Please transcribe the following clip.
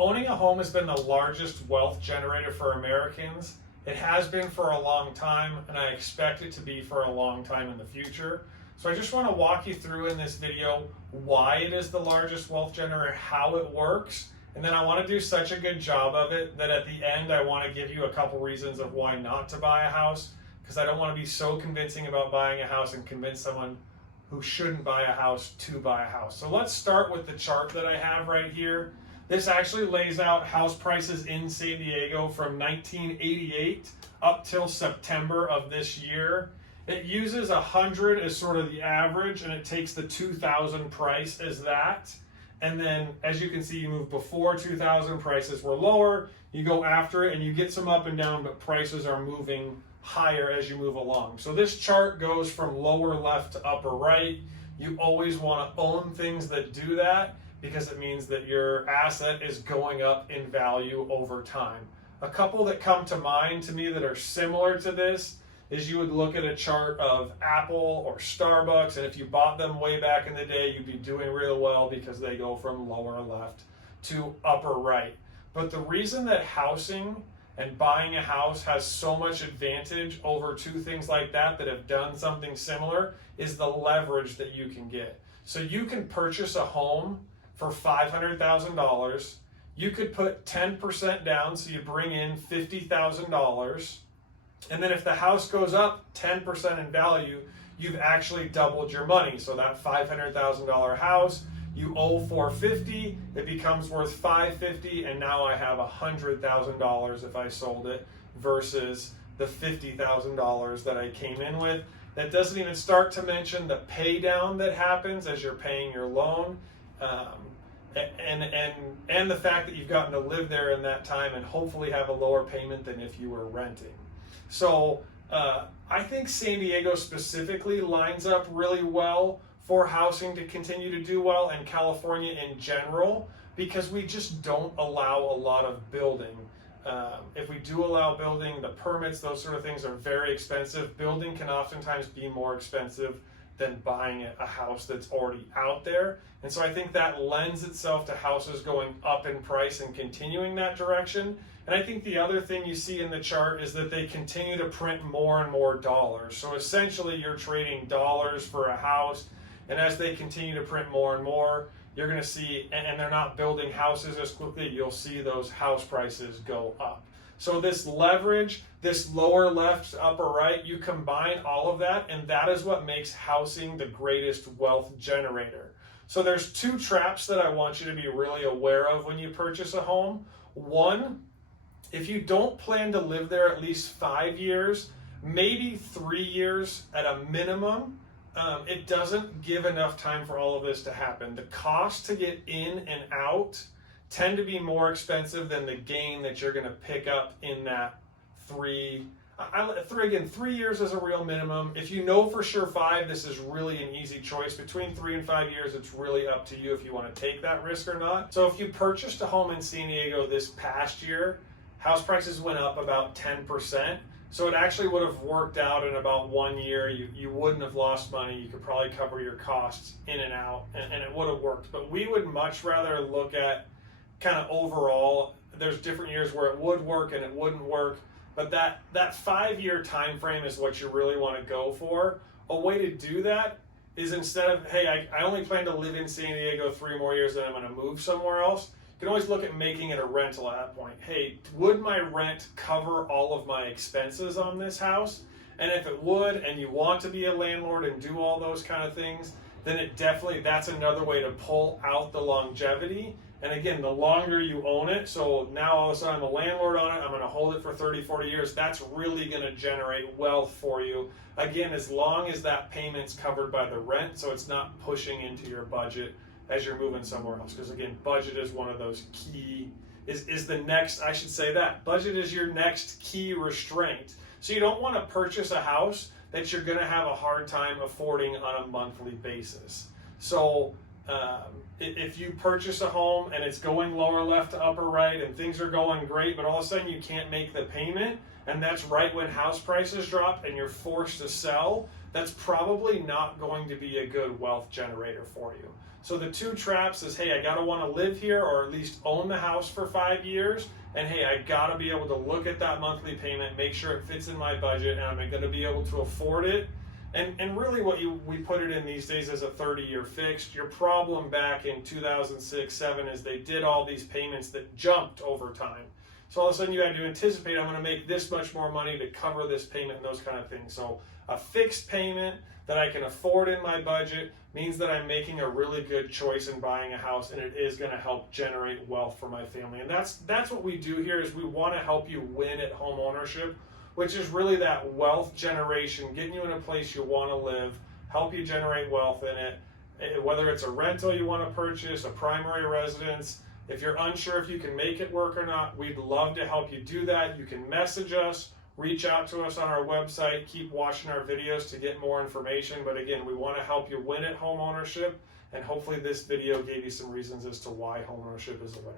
Owning a home has been the largest wealth generator for Americans. It has been for a long time, and I expect it to be for a long time in the future. So I just want to walk you through in this video why it is the largest wealth generator, how it works, and then I want to do such a good job of it that at the end I want to give you a couple reasons of why not to buy a house, because I don't want to be so convincing about buying a house and convince someone who shouldn't buy a house to buy a house. So let's start with the chart that I have right here. This actually lays out house prices in San Diego from 1988 up till September of this year. It uses 100 as sort of the average, and it takes the 2000 price as that. And then, as you can see, you move before 2000, prices were lower. You go after it, and you get some up and down, but prices are moving higher as you move along. So this chart goes from lower left to upper right. You always want to own things that do that, because it means that your asset is going up in value over time. A couple that come to mind to me that are similar to this is you would look at a chart of Apple or Starbucks, and if you bought them way back in the day, you'd be doing real well because they go from lower left to upper right. But the reason that housing and buying a house has so much advantage over two things like that have done something similar is the leverage that you can get. So you can purchase a home for $500,000. You could put 10% down, so you bring in $50,000. And then if the house goes up 10% in value, you've actually doubled your money. So that $500,000 house, you owe $450, it becomes worth $550, and now I have $100,000 if I sold it versus the $50,000 that I came in with. That doesn't even start to mention the pay down that happens as you're paying your loan. And the fact that you've gotten to live there in that time and hopefully have a lower payment than if you were renting. So I think San Diego specifically lines up really well for housing to continue to do well, and California in general, because we just don't allow a lot of building. If we do allow building, the permits, those sort of things are very expensive. Building can oftentimes be more expensive than buying a house that's already out there. And so I think that lends itself to houses going up in price and continuing that direction. And I think the other thing you see in the chart is that they continue to print more and more dollars. So essentially you're trading dollars for a house, and as they continue to print more and more, you're going to see, and they're not building houses as quickly, you'll see those house prices go up. So this leverage, this lower left, upper right, you combine all of that, and that is what makes housing the greatest wealth generator. So there's two traps that I want you to be really aware of when you purchase a home. One, if you don't plan to live there at least 5 years, maybe 3 years at a minimum, it doesn't give enough time for all of this to happen. The cost to get in and out tend to be more expensive than the gain that you're going to pick up in that 3 years is a real minimum. If you know for sure 5, this is really an easy choice. Between 3 and 5 years, it's really up to you if you want to take that risk or not. So if you purchased a home in San Diego this past year, house prices went up about 10%. So it actually would have worked out in about 1 year. You wouldn't have lost money. You could probably cover your costs in and out, and it would have worked. But we would much rather look at kind of overall. There's different years where it would work and it wouldn't work, but that 5-year time frame is what you really want to go for. A way to do that is, instead of, hey, I only plan to live in San Diego 3 more years, then I'm going to move somewhere else, you can always look at making it a rental at that point. Hey, would my rent cover all of my expenses on this house? And if it would, and you want to be a landlord and do all those kind of things, then that's another way to pull out the longevity. And again, the longer you own it, so now all of a sudden I'm a landlord on it, I'm going to hold it for 30, 40 years, that's really going to generate wealth for you. Again, as long as that payment's covered by the rent, so it's not pushing into your budget as you're moving somewhere else. Because again, budget is one of those key, is the next, I should say that, budget is your next key restraint. So you don't want to purchase a house that you're going to have a hard time affording on a monthly basis. So if you purchase a home and it's going lower left to upper right and things are going great, but all of a sudden you can't make the payment, and that's right when house prices drop and you're forced to sell, that's probably not going to be a good wealth generator for you. So the two traps is, hey, I gotta want to live here or at least own the house for 5 years, and hey, I gotta be able to look at that monthly payment, make sure it fits in my budget, and I'm gonna be able to afford it. And really what we put it in these days as a 30-year fixed. Your problem back in 2006, 7 is they did all these payments that jumped over time. So all of a sudden you had to anticipate, I'm going to make this much more money to cover this payment and those kind of things. So a fixed payment that I can afford in my budget means that I'm making a really good choice in buying a house, and it is going to help generate wealth for my family. And that's what we do here, is we want to help you win at home ownership, which is really that wealth generation, getting you in a place you want to live, help you generate wealth in it, whether it's a rental you want to purchase, a primary residence. If you're unsure if you can make it work or not, we'd love to help you do that. You can message us, reach out to us on our website, keep watching our videos to get more information. But again, we want to help you win at home ownership, and hopefully this video gave you some reasons as to why home ownership is a winner.